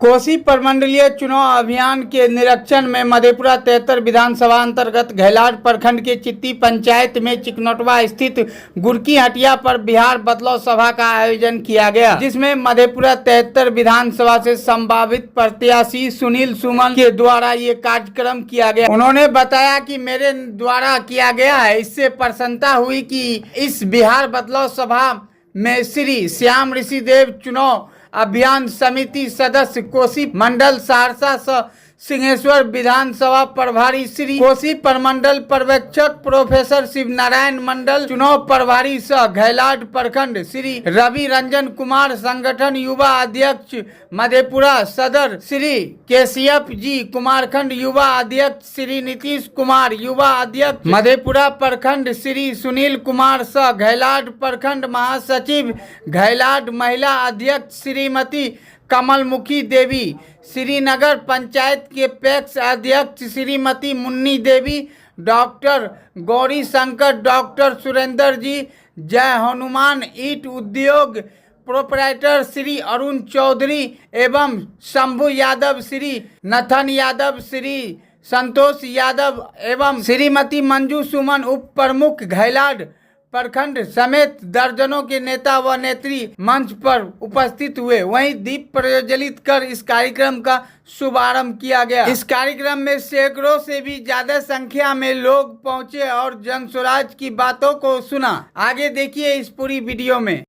कोसी प्रमंडलीय चुनाव अभियान के निरीक्षण में मधेपुरा 73 विधानसभा अंतर्गत घैलाट प्रखंड के चित्ती पंचायत में चिकनोटवा स्थित गुरकी हटिया पर बिहार बदलाव सभा का आयोजन किया गया, जिसमें मधेपुरा 73 विधानसभा से संभावित प्रत्याशी सुनील सुमन के द्वारा ये कार्यक्रम किया गया। उन्होंने बताया कि मेरे द्वारा किया गया है, इससे प्रसन्नता हुई कि इस बिहार बदलाव सभा में श्री श्याम ऋषिदेव चुनाव अभियान समिति सदस्य कोसी मंडल सहरसा सिंहेश्वर विधानसभा प्रभारी श्री कोसी प्रमंडल पर्यवेक्षक प्रोफेसर शिव नारायण मंडल चुनाव प्रभारी सह घैलाट प्रखंड श्री रवि रंजन कुमार संगठन युवा अध्यक्ष मधेपुरा सदर श्री केसीएफ जी कुमारखंड युवा अध्यक्ष श्री नीतीश कुमार युवा अध्यक्ष मधेपुरा प्रखंड श्री सुनील कुमार सह घैलाट प्रखंड महासचिव घैलाट महिला अध्यक्ष श्रीमती कमलमुखी देवी, श्रीनगर पंचायत के पैक्स अध्यक्ष श्रीमती मुन्नी देवी, डॉक्टर गौरी शंकर, डॉक्टर सुरेंद्र जी, जय हनुमान ईट उद्योग प्रोपराइटर श्री अरुण चौधरी एवं शंभू यादव, श्री नथन यादव, श्री संतोष यादव एवं श्रीमती मंजू सुमन उप प्रमुख घैलाट प्रखंड समेत दर्जनों के नेता व नेत्री मंच पर उपस्थित हुए। वहीं दीप प्रज्वलित कर इस कार्यक्रम का शुभारंभ किया गया। इस कार्यक्रम में सैकड़ों से भी ज्यादा संख्या में लोग पहुंचे और जन स्वराज की बातों को सुना। आगे देखिए इस पूरी वीडियो में।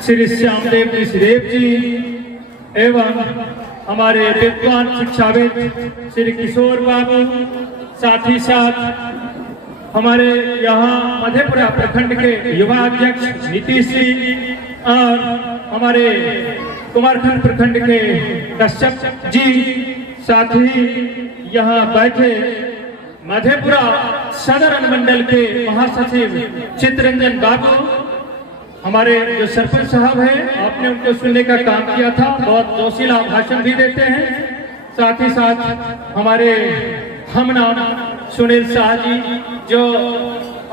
श्री श्यामदेव ऋषिदेव जी एवं हमारे विद्वान शिक्षाविद श्री किशोर बाबू, साथ ही साथ हमारे यहाँ मधेपुरा प्रखंड के युवा अध्यक्ष नीतीश जी और हमारे कुमारखंड प्रखंड के कश्यप जी, साथ ही यहाँ बैठे मधेपुरा सदर अनुमंडल के महासचिव चित्तरंजन बाबू, हमारे जो सरपंच साहब हैं, आपने उनको सुनने का काम किया था, बहुत जोशीला भाषण भी देते हैं। साथ ही साथ हमारे हम नाम सुनील शाह जी जो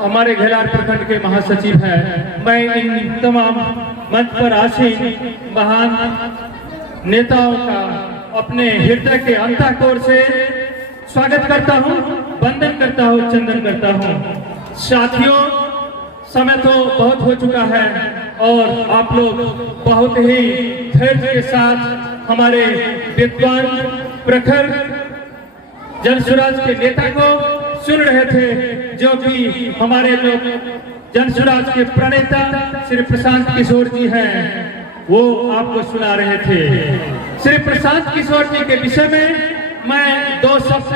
हमारे घैलाट प्रखंड के महासचिव हैं। मैं इन तमाम मंच पर आसीन महान नेताओं का अपने हृदय के अंतःकोर से स्वागत करता हूं, वंदन करता हूं, चंदन करता हूं। साथियों, समय तो बहुत हो चुका है और आप लोग बहुत ही धैर्य के साथ हमारे विद्वान प्रखर जन स्वराज के नेता को सुन रहे थे, जो कि हमारे लोग जन स्वराज के प्रणेता श्री प्रशांत किशोर जी हैं, वो आपको सुना रहे थे। श्री प्रशांत किशोर जी के विषय में मैं दो शब्द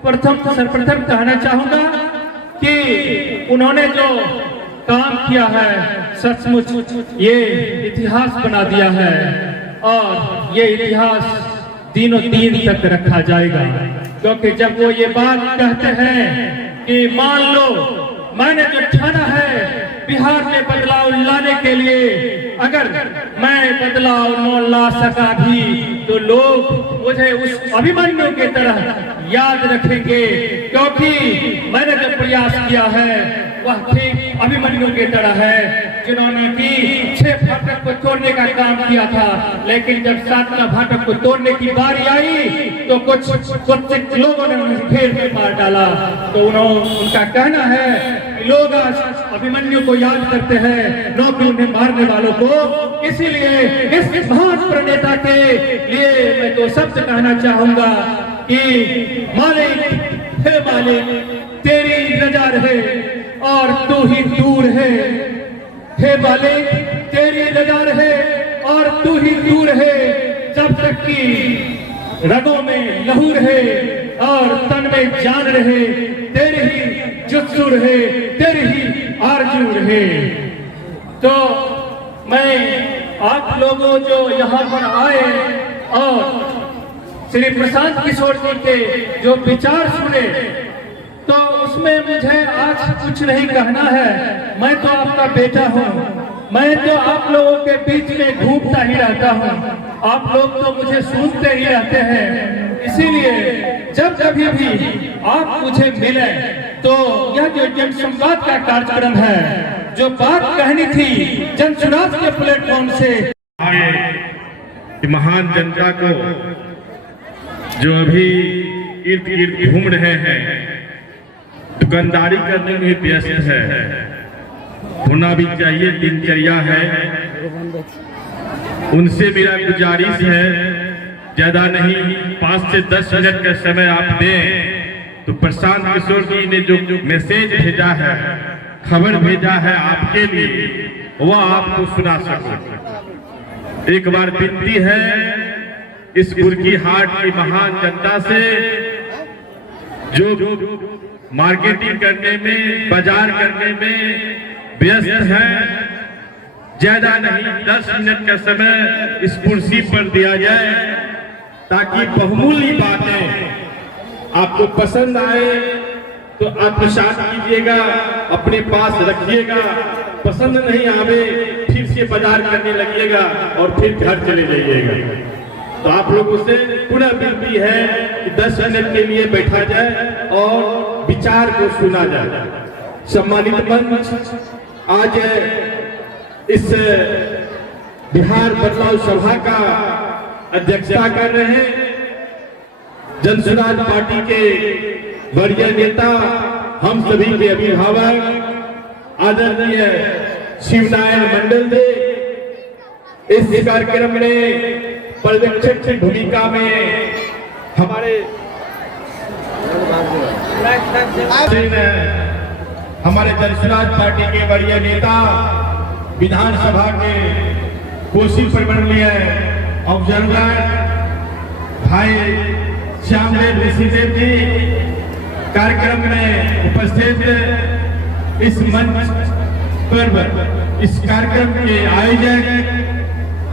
सर्वप्रथम कहना चाहूंगा कि उन्होंने जो काम किया है सचमुच ये इतिहास बना दिया है और ये इतिहास दिनों दिन तक रखा जाएगा। क्योंकि जब वो ये बात कहते हैं कि मान लो मैंने जो ठाना है बिहार में बदलाव लाने के लिए, अगर मैं बदलाव न ला सका भी तो लोग मुझे उस अभिमन्यु की तरह याद रखेंगे, क्योंकि मैंने जो प्रयास किया है वह ठीक अभिमन्यु की तरह है, जिन्होंने कि 6 फाटक को तोड़ने का काम किया था, लेकिन जब 7वां फाटक को तोड़ने की बारी आई तो कुछ लोगों ने उन्हें घेर में मार डाला। तो उनका कहना है कि लोग आज अभिमन्यु को याद करते हैं, न कि उन्हें मारने वालों को। इसीलिए इस महान प्रणेता के लिए मैं तो शब्द कहना चाहूंगा कि मालिक, हे मालिक, तेरी रजा रहे और तू ही दूर है। हे मालिक, तेरी रजा रहे और तू ही दूर है, जब तक कि रगों में लहू रहे और तन में जान रहे, तेरी ही जुत्सु रहे, तेरी ही आरजू रहे। तो मैं आप लोगों जो यहाँ पर आए और श्री प्रशांत किशोर जी के जो विचार सुने, तो उसमें मुझे आज कुछ नहीं कहना है। मैं तो आपका बेटा हूँ, मैं तो आप लोगों के बीच में घूमता ही रहता हूँ, आप लोग तो मुझे सुनते ही रहते हैं। इसीलिए जब कभी भी आप मुझे मिले तो यह जो जन संवाद का कार्यक्रम है, जो बात कहनी थी जन स्वराज के प्लेटफॉर्म से, कि महान जनता को जो अभी इर्द गिर्द घूम रहे हैं, दुकानदारी करने में व्यस्त है, होना भी चाहिए, दिनचर्या है, उनसे मेरा गुजारिश है ज्यादा नहीं 5 से 10 मिनट का समय आप दें तो प्रशांत किशोर जी ने जो मैसेज भेजा है, खबर भेजा है आपके लिए, वह आपको सुना सको। एक बार विनती है इस गुरकी हाट की महान जनता से, जो मार्केटिंग करने में, बाजार करने में व्यस्त है, ज्यादा नहीं 10 मिनट का समय इस कुर्सी पर दिया जाए ताकि बहुमूल्य बातें आपको पसंद आए तो आत्मसात कीजिएगा, अपने पास रखिएगा, पसंद नहीं आवे फिर से बाजार करने लगिएगा और फिर घर चले जाइएगा। तो आप लोगों से पुनः विनती है कि 10 मिनट के लिए बैठा जाए और विचार को सुना जाए। सम्मानित मंच, आज इस बिहार बदलाव सभा का अध्यक्षता कर रहे हैं जनसुराज पार्टी के वरीय नेता, हम सभी के अभिभावक आदरणीय शिवनारायण मंडल जी। इस कार्यक्रम में पर्यवेक्षक की भूमिका में हमारे जनसुराज पार्टी के वरीय नेता, विधानसभा के कोसी प्रमंडलीय ऑब्जर्वर भाई श्यामदेव ऋषिदेव जी, कार्यक्रम में उपस्थित इस मंच पर इस कार्यक्रम के आयोजक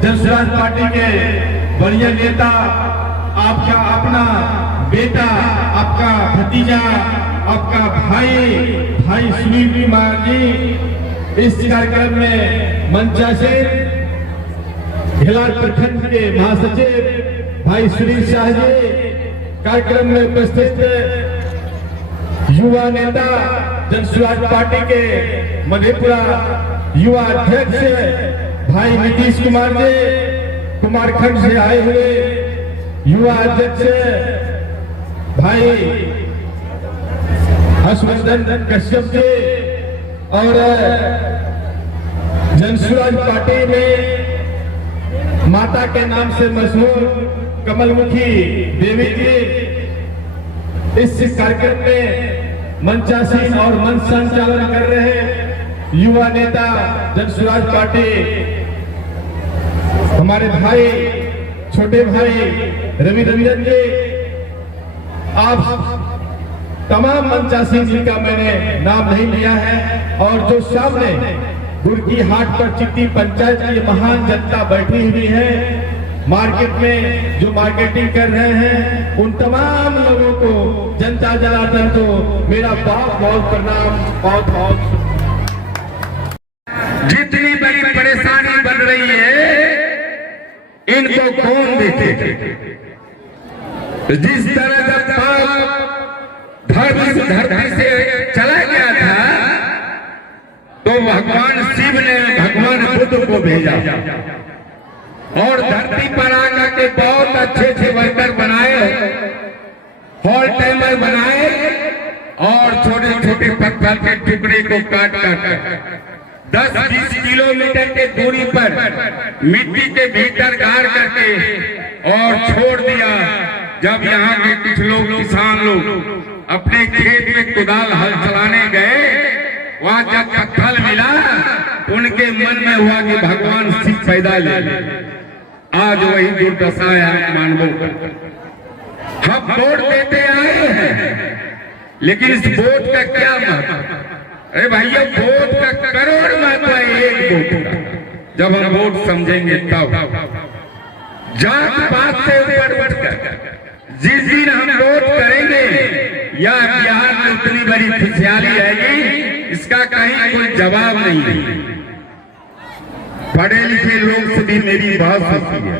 जनसुराज पार्टी के वरीय नेता, आपका अपना बेटा, आपका भतीजा, आपका भाई सुनील कुमार जी इस कार्यक्रम में मंचासीन भिलार प्रखंड के महासचिव भाई सुनील शाह जी, कार्यक्रम में उपस्थित युवा नेता जनसुराज पार्टी के मधेपुरा युवा अध्यक्ष भाई नीतीश कुमार जी, कुमारखंड से आए हुए युवा अध्यक्ष भाई हर्षवर्धन कश्यप जी और जनसुराज पार्टी में माता के नाम से मशहूर कमलमुखी देवी जी इस कार्यक्रम में मंचासीन और मंच संचालन कर रहे युवा नेता जनसुराज पार्टी हमारे भाई, छोटे भाई रवि रंजन जी। आप तमाम मंचासीन जिनका मैंने नाम नहीं लिया है और जो सामने गुरकी हाट पर चिट्टी पंचायत की महान जनता बैठी हुई है, मार्केट में जो मार्केटिंग कर रहे हैं, उन तमाम लोगों को, जनता जनार्दन को मेरा बहुत बहुत प्रणाम, बहुत बहुत। जितनी बड़ी परेशानी बन रही है इनको कौन देखेगा? जिस तरह जब पाप धरती से चला गया था तो भगवान शिव ने भगवान बुद्ध को भेजा और धरती पर आकर के बहुत अच्छे अच्छे वर्कर बनाए, हॉल टाइमर बनाए और छोटे छोटे पत्थर के टुकड़े को काट काट 10-20 किलोमीटर के दूरी पर मिट्टी के भीतर गाड़ करके और छोड़ दिया। जब यहाँ के कुछ लोग, किसान लोग अपने खेत में कुदाल हल चलाने गए, वहाँ जब पत्थर मिला उनके मन में हुआ कि भगवान शिव पैदा ले। आज वही दुर्दशा है मानवों का। हम वोट देते आए हैं, लेकिन इस वोट का क्या महत्व? अरे भैया, वोट का करोड़ महत्व है एक वोट का। जब हम वोट समझेंगे तब जात पात से ऊपर उठकर जिस दिन हम वोट करेंगे या बिहार में उतनी बड़ी खुशहाली आएगी, इसका कहीं कोई जवाब नहीं है। पढ़े लिखे लोग से भी मेरी बात होती है,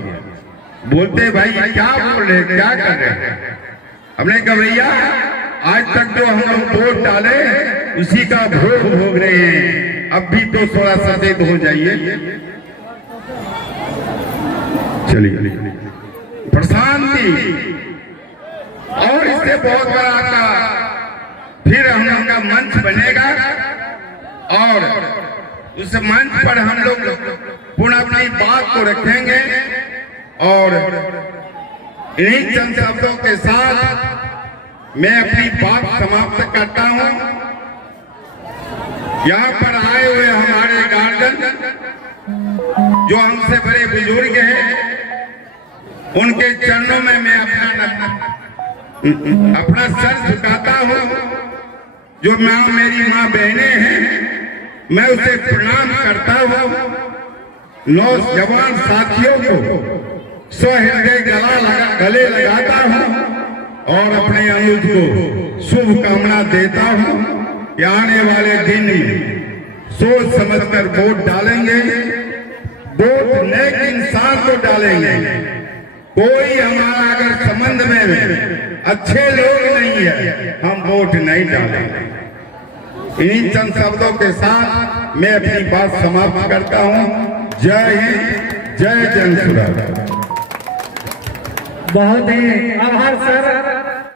बोलते भाई क्या बोल रहे, क्या कर रहे हैं? हमने कहा भैया आज तक जो हम लोग वोट डाले उसी का भोग भोग रहे हैं, अब भी तो थोड़ा सचेत हो जाइए। चलिए प्रशांति और इससे बहुत बड़ा का फिर हम लोग का मंच बनेगा और उस मंच पर हम लोग पुनः अपनी बात को रखेंगे और इन्हीं चंद शब्दों के साथ मैं अपनी बात समाप्त करता हूं। यहाँ पर आए हुए हमारे गार्जियन जो हमसे बड़े बुजुर्ग हैं, उनके चरणों में मैं अपना सर झुकाता हूं। जो मेरी माँ बहनें हैं, मैं उसे प्रणाम करता हूं। नौजवान साथियों को सहृदय गले लगाता हूं और अपने अनुज को शुभकामना देता हूं कि आने वाले दिन में सोच समझकर वोट डालेंगे, वोट नेक इंसान को डालेंगे। कोई हमारा अगर संबंध में अच्छे लोग नहीं है, हम वोट नहीं डालेंगे। इन्हीं चंद शब्दों के साथ मैं अपनी बात समाप्त करता हूं। जय हिंद, जय जनसुराज। बहुत ही आभार सर।